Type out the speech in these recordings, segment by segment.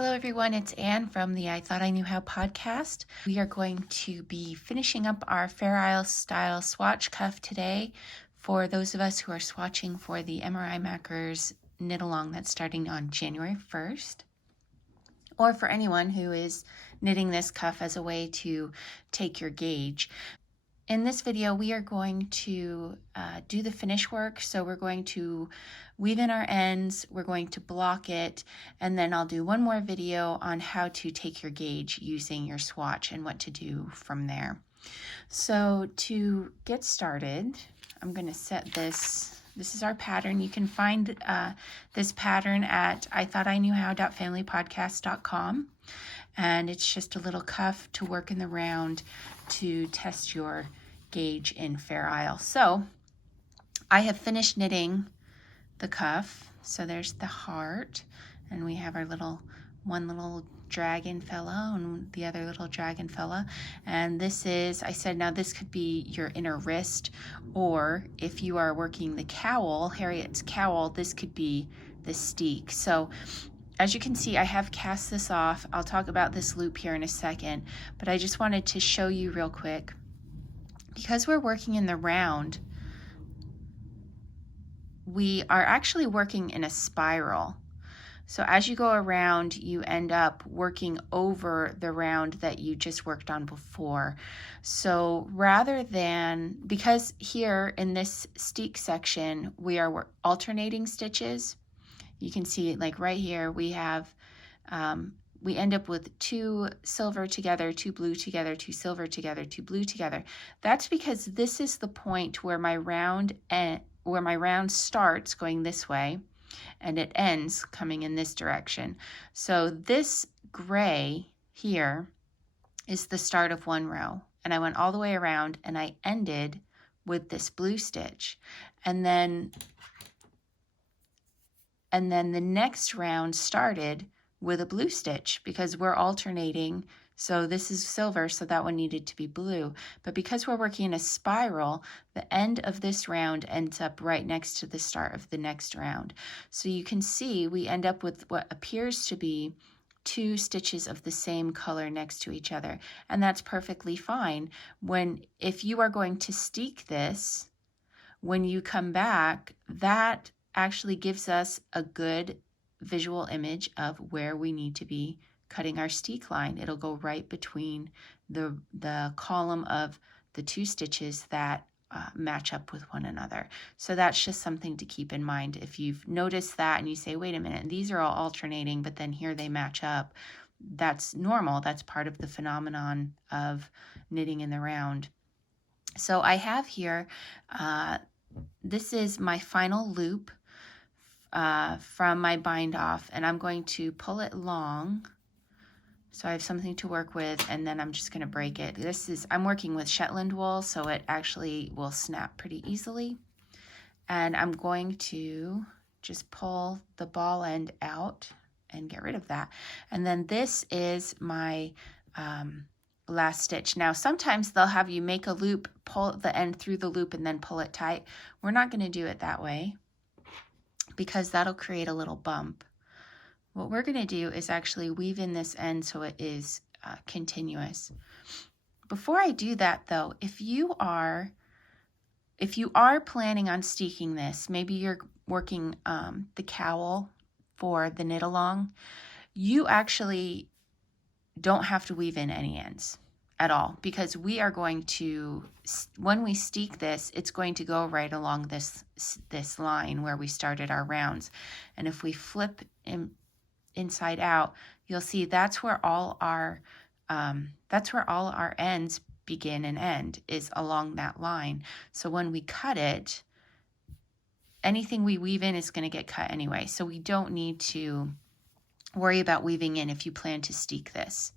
Hello everyone, it's Anne from the I Thought I Knew How podcast. We are going to be finishing up our Fair Isle style swatch cuff today for those of us who are swatching for the MRI Mackers knit along that's starting on January 1st, or for anyone who is knitting this cuff as a way to take your gauge. In this video, we are going to do the finish work. So we're going to weave in our ends, we're going to block it, and then I'll do one more video on how to take your gauge using your swatch and what to do from there. So to get started, I'm going to set this. This is our pattern. You can find this pattern at ithoughtIknewhow.familypodcast.com. And it's just a little cuff to work in the round to test your gauge in Fair Isle. So I have finished knitting the cuff. So there's the heart, and we have our one little dragon fella and the other little dragon fella. And this is, I said, now this could be your inner wrist, or if you are working the cowl, Harriet's cowl, this could be the steek. So as you can see, I have cast this off. I'll talk about this loop here in a second, but I just wanted to show you real quick. Because we're working in the round, we are actually working in a spiral. So as you go around, you end up working over the round that you just worked on before. So rather than, because here in this steek section, we are alternating stitches. You can see, like right here, we have, we end up with 2 silver together, 2 blue together, 2 silver together, 2 blue together. That's because this is the point where my round starts going this way, and it ends coming in this direction. So this gray here is the start of one row, and I went all the way around, and I ended with this blue stitch, and then the next round started with a blue stitch because we're alternating. So this is silver, so that one needed to be blue. But because we're working in a spiral, the end of this round ends up right next to the start of the next round. So you can see we end up with what appears to be 2 stitches of the same color next to each other. And that's perfectly fine. If you are going to steek this, when you come back, that actually gives us a good visual image of where we need to be cutting our steek line. It'll go right between the column of the 2 stitches that match up with one another. So that's just something to keep in mind. If you've noticed that and you say, wait a minute, these are all alternating, but then here they match up, that's normal. That's part of the phenomenon of knitting in the round. So I have here, this is my final loop from my bind off, and I'm going to pull it long so I have something to work with, and then I'm just going to break it. I'm working with Shetland wool, so it actually will snap pretty easily. And I'm going to just pull the ball end out and get rid of that. And then this is my last stitch. Now sometimes they'll have you make a loop, pull the end through the loop, and then pull it tight. We're not going to do it that way, because that'll create a little bump. What we're going to do is actually weave in this end so it is continuous. Before I do that though, if you are planning on steeking this, maybe you're working the cowl for the knit along, you actually don't have to weave in any ends at all, because we are going to, when we steek this, it's going to go right along this line where we started our rounds. And if we flip inside out, you'll see that's where all our ends begin and end, is along that line. So when we cut it, anything we weave in is going to get cut anyway. So we don't need to worry about weaving in if you plan to steek this.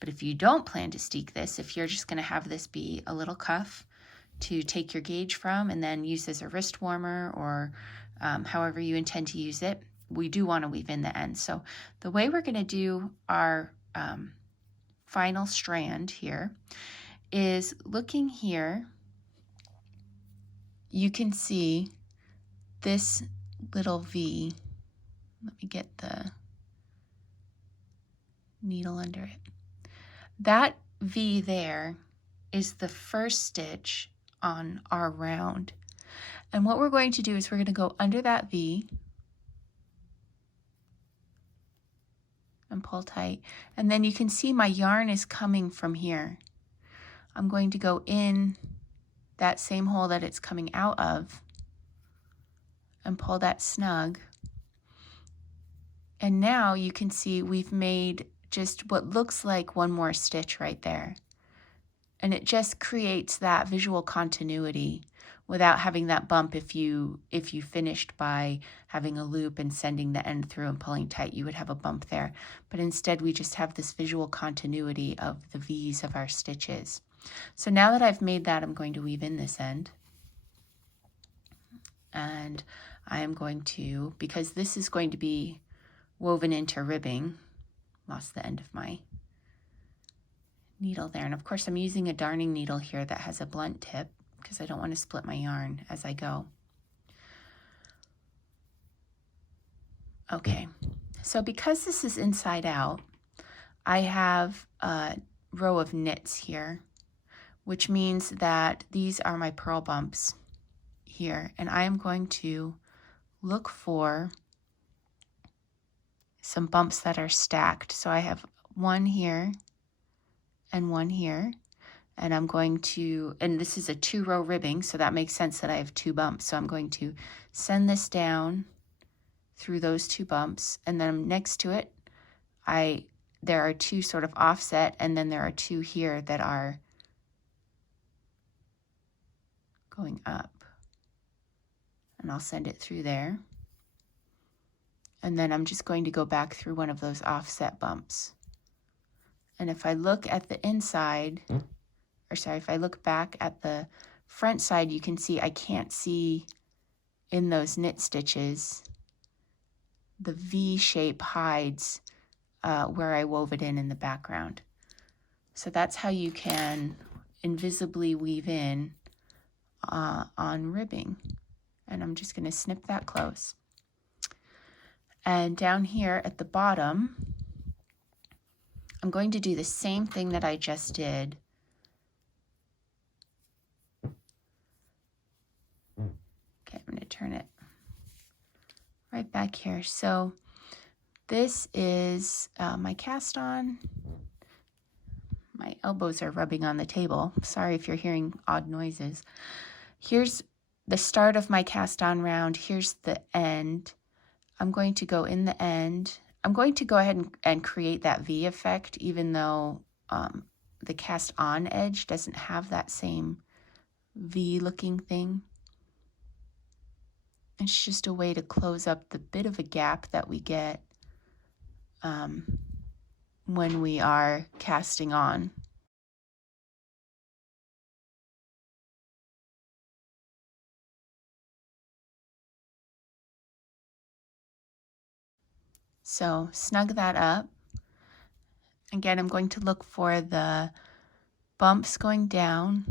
But if you don't plan to steek this, if you're just going to have this be a little cuff to take your gauge from and then use as a wrist warmer, or however you intend to use it, we do want to weave in the end. So the way we're going to do our final strand here is, looking here, you can see this little V. Let me get the needle under it. That V there is the first stitch on our round. And what we're going to do is we're going to go under that V and pull tight. And then you can see my yarn is coming from here. I'm going to go in that same hole that it's coming out of and pull that snug. And now you can see we've made just what looks like one more stitch right there. And it just creates that visual continuity without having that bump. If you finished by having a loop and sending the end through and pulling tight, you would have a bump there. But instead we just have this visual continuity of the V's of our stitches. So now that I've made that, I'm going to weave in this end. And I am going to, because this is going to be woven into ribbing, lost the end of my needle there. And of course I'm using a darning needle here that has a blunt tip because I don't want to split my yarn as I go. Okay, so because this is inside out, I have a row of knits here, which means that these are my purl bumps here, and I am going to look for some bumps that are stacked. So I have one here and one here, and I'm going to, and this is a 2-row ribbing, so that makes sense that I have 2 bumps. So I'm going to send this down through those 2 bumps, and then next to it, there are 2 sort of offset, and then there are 2 here that are going up. And I'll send it through there. And then I'm just going to go back through one of those offset bumps. And if I look at the inside, if I look back at the front side, you can see I can't see in those knit stitches. The V shape hides where I wove it in the background. So that's how you can invisibly weave in on ribbing. And I'm just going to snip that close. And down here at the bottom, I'm going to do the same thing that I just did. Okay, I'm going to turn it right back here. So this is my cast on. My elbows are rubbing on the table. Sorry if you're hearing odd noises. Here's the start of my cast on round. Here's the end. I'm going to go in the end. I'm going to go ahead and create that V effect, even though the cast on edge doesn't have that same V looking thing. It's just a way to close up the bit of a gap that we get when we are casting on. So snug that up. Again, I'm going to look for the bumps going down.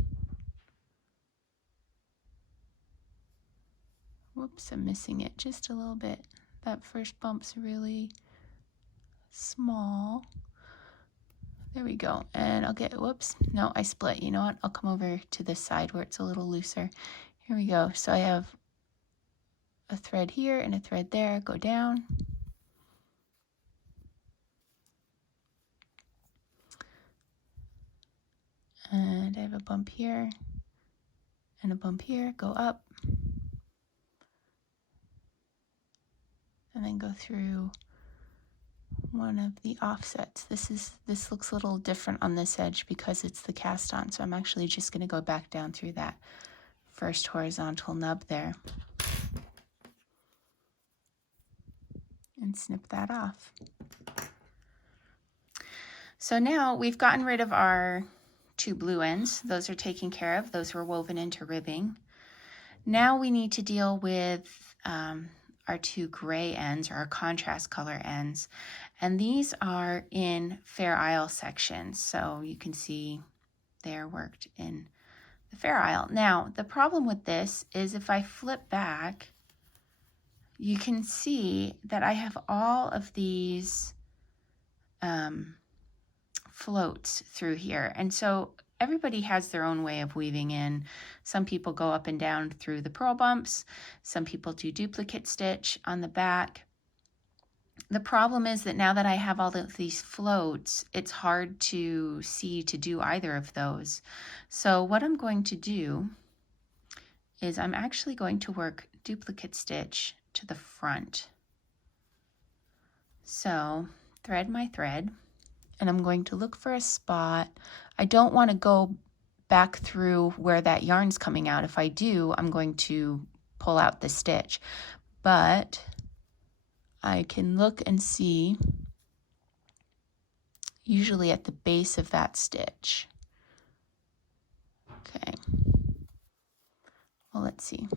Whoops, I'm missing it just a little bit. That first bump's really small. There we go. And I'll get, whoops, no, I split. You know what? I'll come over to this side where it's a little looser. Here we go. So I have a thread here and a thread there. Go down. And I have a bump here and a bump here. Go up. And then go through one of the offsets. This looks a little different on this edge because it's the cast on. So I'm actually just going to go back down through that first horizontal nub there and snip that off. So now we've gotten rid of our 2 blue ends. Those are taken care of. Those were woven into ribbing. Now we need to deal with our 2 gray ends, or our contrast color ends. And these are in Fair Isle sections. So you can see they're worked in the Fair Isle. Now, the problem with this is if I flip back, you can see that I have all of these floats through here. And so everybody has their own way of weaving in. Some people go up and down through the purl bumps. Some people do duplicate stitch on the back. The problem is that now that I have all of these floats, it's hard to see to do either of those. So what I'm going to do is I'm actually going to work duplicate stitch to the front. So thread my thread, and I'm going to look for a spot. I don't want to go back through where that yarn's coming out. If I do, I'm going to pull out the stitch, but I can look and see usually at the base of that stitch. Okay, well, let's see.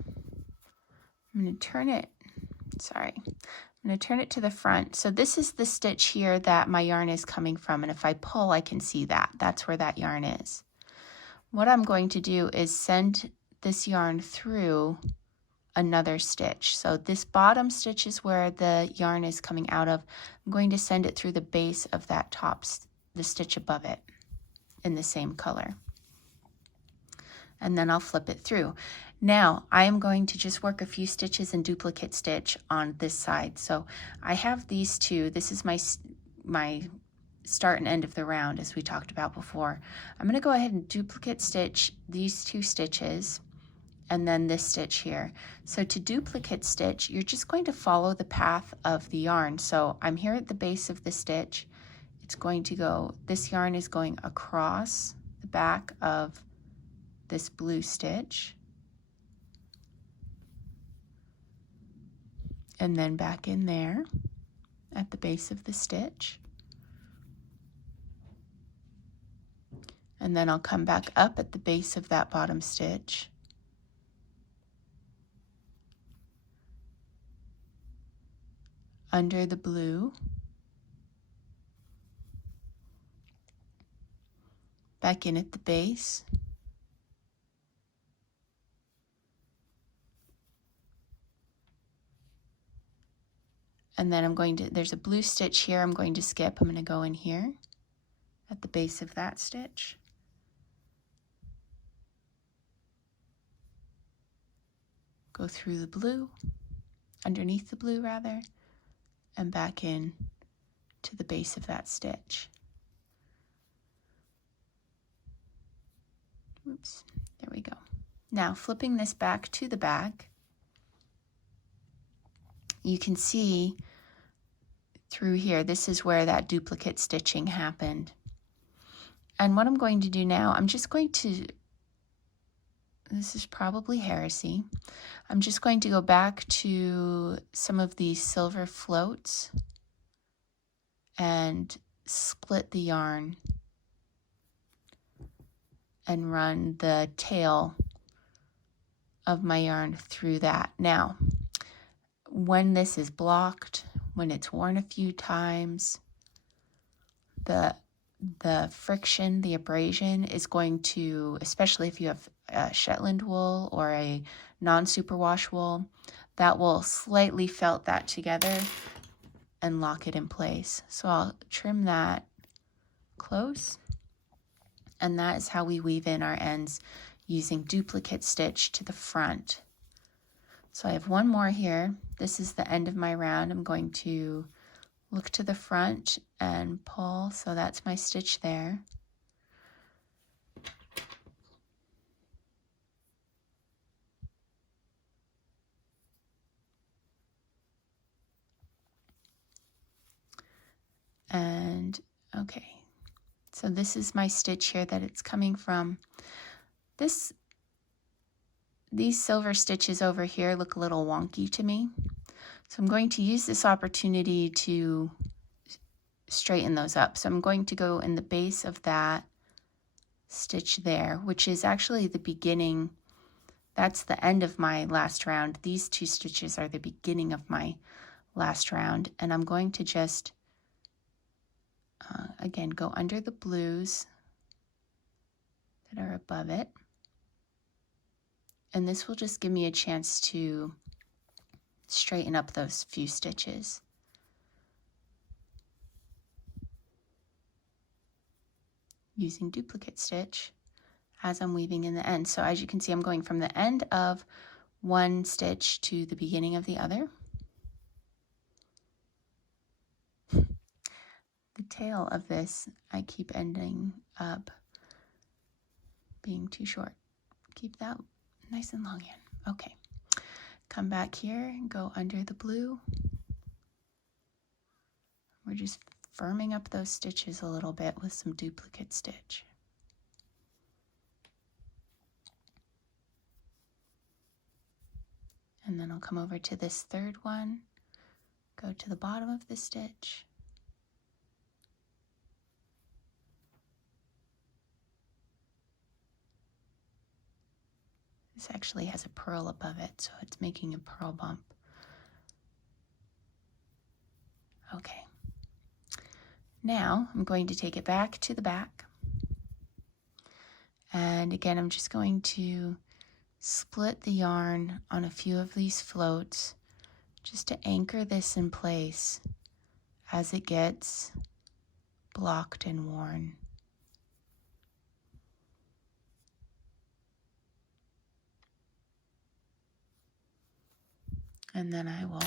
I'm going to turn it, I'm going to turn it to the front. So this is the stitch here that my yarn is coming from, and if I pull, I can see that. That's where that yarn is. What I'm going to do is send this yarn through another stitch. So this bottom stitch is where the yarn is coming out of. I'm going to send it through the base of that the stitch above it in the same color. And then I'll flip it through. Now I am going to just work a few stitches and duplicate stitch on this side. So I have these two. This is my start and end of the round, as we talked about before. I'm going to go ahead and duplicate stitch these two stitches and then this stitch here. So to duplicate stitch, you're just going to follow the path of the yarn. So I'm here at the base of the stitch. It's going to go, this yarn is going across the back of this blue stitch, and then back in there at the base of the stitch. And then I'll come back up at the base of that bottom stitch. Under the blue, back in at the base, and then I'm going to, there's a blue stitch here I'm going to skip. I'm going to go in here at the base of that stitch. Go through the blue, underneath the blue rather, and back in to the base of that stitch. Oops, there we go. Now flipping this back to the back, you can see through here, this is where that duplicate stitching happened. And what I'm going to do now, I'm just going to, this is probably heresy, I'm just going to go back to some of these silver floats and split the yarn and run the tail of my yarn through that. Now, when this is blocked, when it's worn a few times, the friction, the abrasion is going to, especially if you have Shetland wool or a non-superwash wool, that will slightly felt that together and lock it in place. So I'll trim that close, and that is how we weave in our ends using duplicate stitch to the front. So I have one more here. This is the end of my round. I'm going to look to the front and pull, so that's my stitch there. And okay, so this is my stitch here that it's coming from. These silver stitches over here look a little wonky to me. So I'm going to use this opportunity to straighten those up. So I'm going to go in the base of that stitch there, which is actually the beginning. That's the end of my last round. These two stitches are the beginning of my last round. And I'm going to just, again, go under the blues that are above it. And this will just give me a chance to straighten up those few stitches. using duplicate stitch as I'm weaving in the end. So as you can see, I'm going from the end of one stitch to the beginning of the other. The tail of this, I keep ending up being too short. Keep that nice and long in. Okay. Come back here and go under the blue. We're just firming up those stitches a little bit with some duplicate stitch. And then I'll come over to this third one, go to the bottom of the stitch. This actually has a purl above it, so it's making a purl bump. Okay. Now I'm going to take it back to the back. And again, I'm just going to split the yarn on a few of these floats just to anchor this in place as it gets blocked and worn. And then I will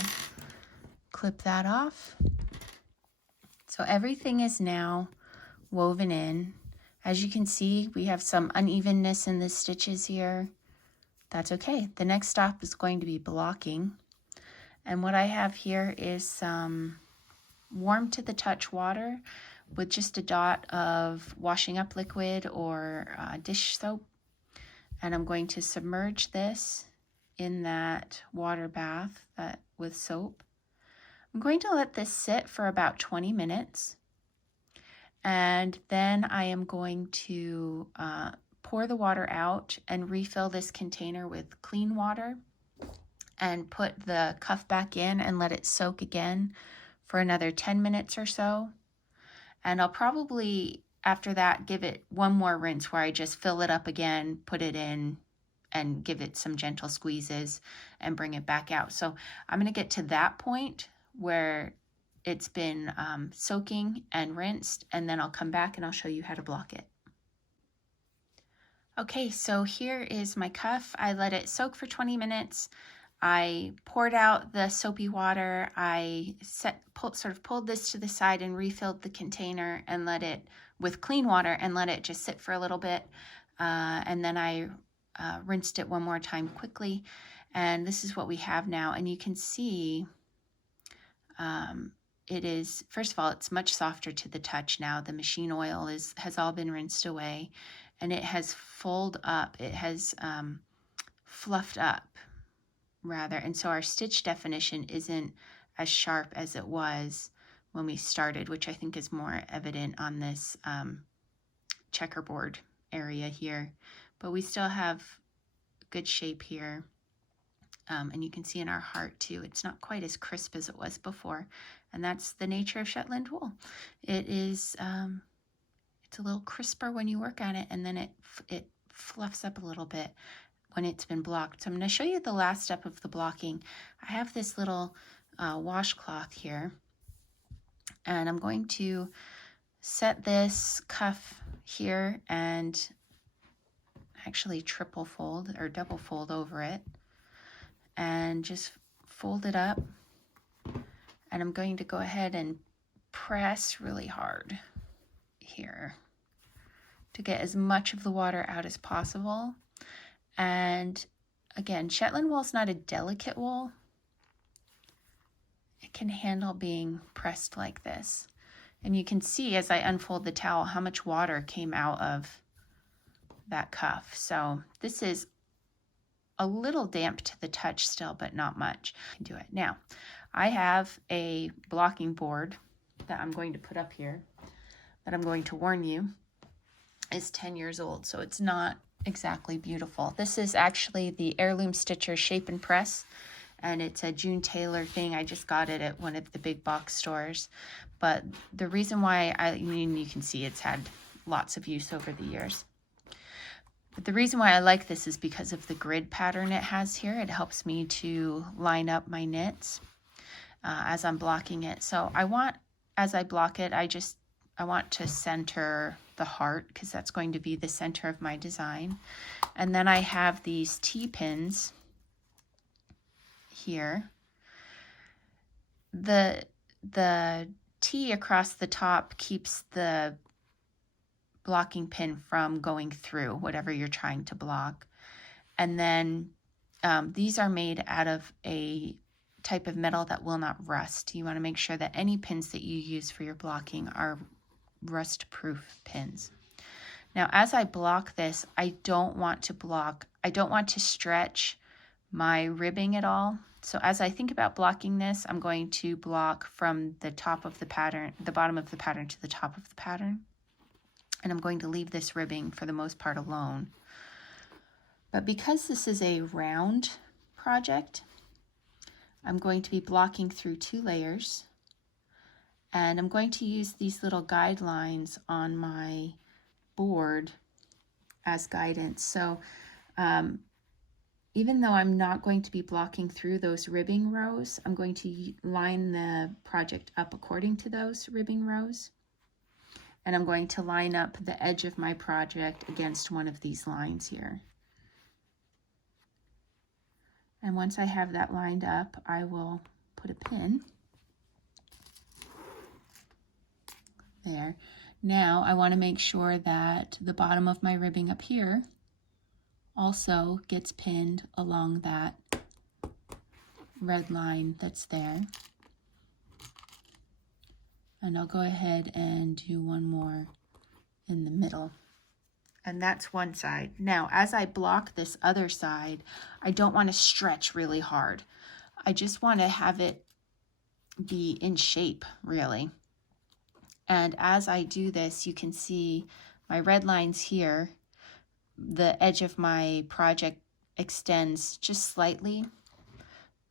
clip that off. So everything is now woven in. As you can see, we have some unevenness in the stitches here. That's okay. The next stop is going to be blocking. And what I have here is some warm to the touch water with just a dot of washing up liquid or dish soap. And I'm going to submerge this in that water bath with soap. I'm going to let this sit for about 20 minutes. And then I am going to pour the water out and refill this container with clean water and put the cuff back in and let it soak again for another 10 minutes or so. And I'll probably, after that, give it one more rinse where I just fill it up again, put it in, and give it some gentle squeezes and bring it back out. So I'm going to get to that point where it's been soaking and rinsed, and then I'll come back and I'll show you how to block it. Okay, so here is my cuff. I let it soak for 20 minutes. I poured out the soapy water. I sort of pulled this to the side and refilled the container and let it, with clean water, and let it just sit for a little bit. And then I rinsed it one more time quickly. And this is what we have now. And you can see it is, first of all, it's much softer to the touch now. The machine oil has all been rinsed away, and it has fulled up. It has fluffed up, rather. And so our stitch definition isn't as sharp as it was when we started, which I think is more evident on this checkerboard area here. But we still have good shape here. And you can see in our heart too, it's not quite as crisp as it was before. And that's the nature of Shetland wool. It is, it's a little crisper when you work on it, and then it fluffs up a little bit when it's been blocked. So I'm going to show you the last step of the blocking. I have this little washcloth here, and I'm going to set this cuff here and actually triple fold or double fold over it, and just fold it up. And I'm going to go ahead and press really hard here to get as much of the water out as possible. And again, Shetland wool is not a delicate wool. It can handle being pressed like this. And you can see as I unfold the towel how much water came out of that cuff. So this is a little damp to the touch still, but not much. I can do it. Now, I have a blocking board that I'm going to put up here that I'm going to warn you is 10 years old, so it's not exactly beautiful. This is actually the Heirloom Stitcher Shape and Press, and it's a June Taylor thing. I just got it at one of the big box stores. But the reason why you can see it's had lots of use over the years. But the reason why I like this is because of the grid pattern it has here. It helps me to line up my knits as I'm blocking it. So I want, as I block it, I just I want to center the heart because that's going to be the center of my design. And then I have these T-pins here. The T across the top keeps the blocking pin from going through whatever you're trying to block. And then these are made out of a type of metal that will not rust. You want to make sure that any pins that you use for your blocking are rust-proof pins. Now, as I block this, I don't want to stretch my ribbing at all. So as I think about blocking this, I'm going to block from the top of the pattern, the bottom of the pattern to the top of the pattern. And I'm going to leave this ribbing for the most part alone. But because this is a round project, I'm going to be blocking through 2 layers. And I'm going to use these little guidelines on my board as guidance. So even though I'm not going to be blocking through those ribbing rows, I'm going to line the project up according to those ribbing rows. And I'm going to line up the edge of my project against one of these lines here. And once I have that lined up, I will put a pin there. Now I want to make sure that the bottom of my ribbing up here also gets pinned along that red line that's there. And I'll go ahead and do one more in the middle. And that's one side. Now, as I block this other side, I don't want to stretch really hard. I just want to have it be in shape, really. And as I do this, you can see my red lines here. The edge of my project extends just slightly.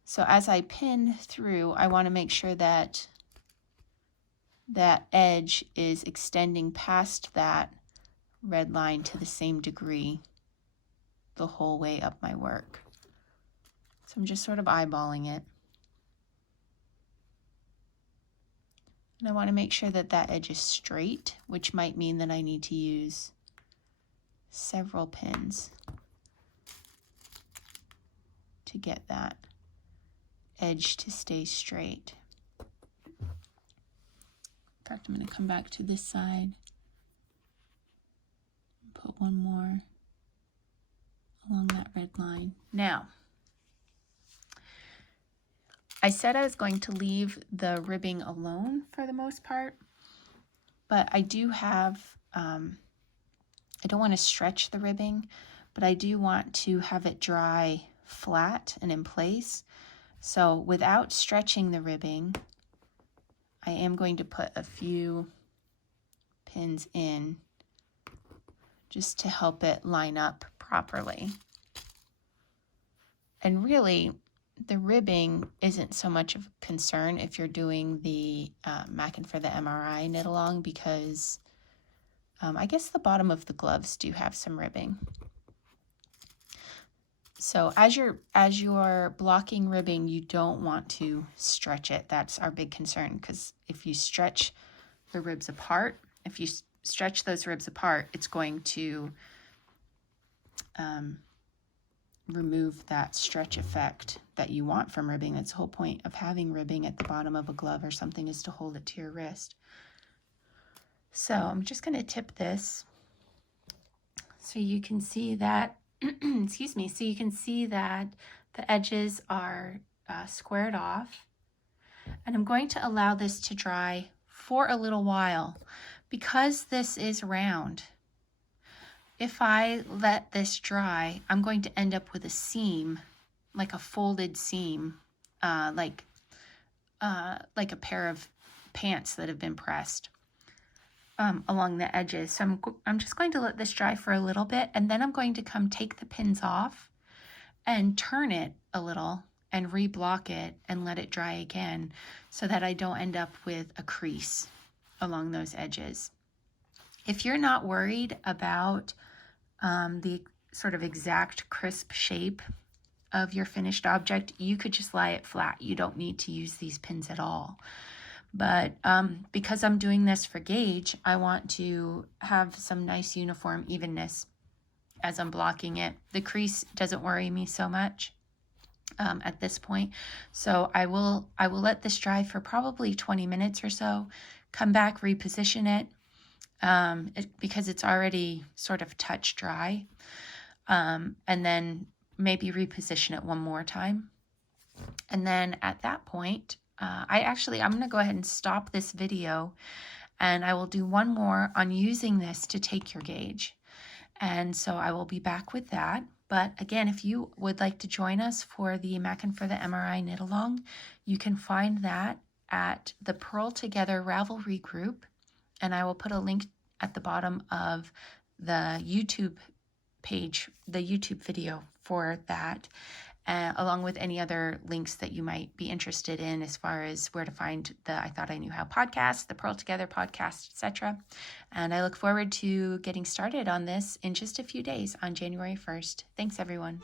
So as I pin through, I want to make sure that that edge is extending past that red line to the same degree the whole way up my work. So I'm just sort of eyeballing it. And I want to make sure that that edge is straight, which might mean that I need to use several pins to get that edge to stay straight. In fact, I'm going to come back to this side and put one more along that red line. Now, I said I was going to leave the ribbing alone for the most part, but I do have, I don't want to stretch the ribbing, but I do want to have it dry flat and in place. So without stretching the ribbing, I am going to put a few pins in just to help it line up properly. And really, the ribbing isn't so much of a concern if you're doing the Maakin for the MRI knit along, because I guess the bottom of the gloves do have some ribbing. So as you're blocking ribbing, you don't want to stretch it. That's our big concern, because if you stretch the ribs apart, if you stretch those ribs apart, it's going to remove that stretch effect that you want from ribbing. That's the whole point of having ribbing at the bottom of a glove or something, is to hold it to your wrist. So I'm just going to tip this so you can see that excuse me, so you can see that the edges are squared off. And I'm going to allow this to dry for a little while. Because this is round, if I let this dry, I'm going to end up with a seam, like a folded seam, like a pair of pants that have been pressed along the edges. So I'm just going to let this dry for a little bit, and then I'm going to come take the pins off and turn it a little and reblock it and let it dry again, so that I don't end up with a crease along those edges. If you're not worried about the sort of exact crisp shape of your finished object, you could just lie it flat. You don't need to use these pins at all. But because I'm doing this for gauge, I want to have some nice uniform evenness as I'm blocking it. The crease doesn't worry me so much at this point. So I will let this dry for probably 20 minutes or so, come back, reposition it, because it's already sort of touch dry, and then maybe reposition it one more time. And then at that point, I'm going to go ahead and stop this video, and I will do one more on using this to take your gauge. And so I will be back with that. But again, if you would like to join us for the Maakin for the MRI knit along, you can find that at the Purl Together Ravelry group. And I will put a link at the bottom of the YouTube page, the YouTube video for that, along with any other links that you might be interested in as far as where to find the I Thought I Knew How podcast, the Purl Together podcast, etc. And I look forward to getting started on this in just a few days on January 1st. Thanks, everyone.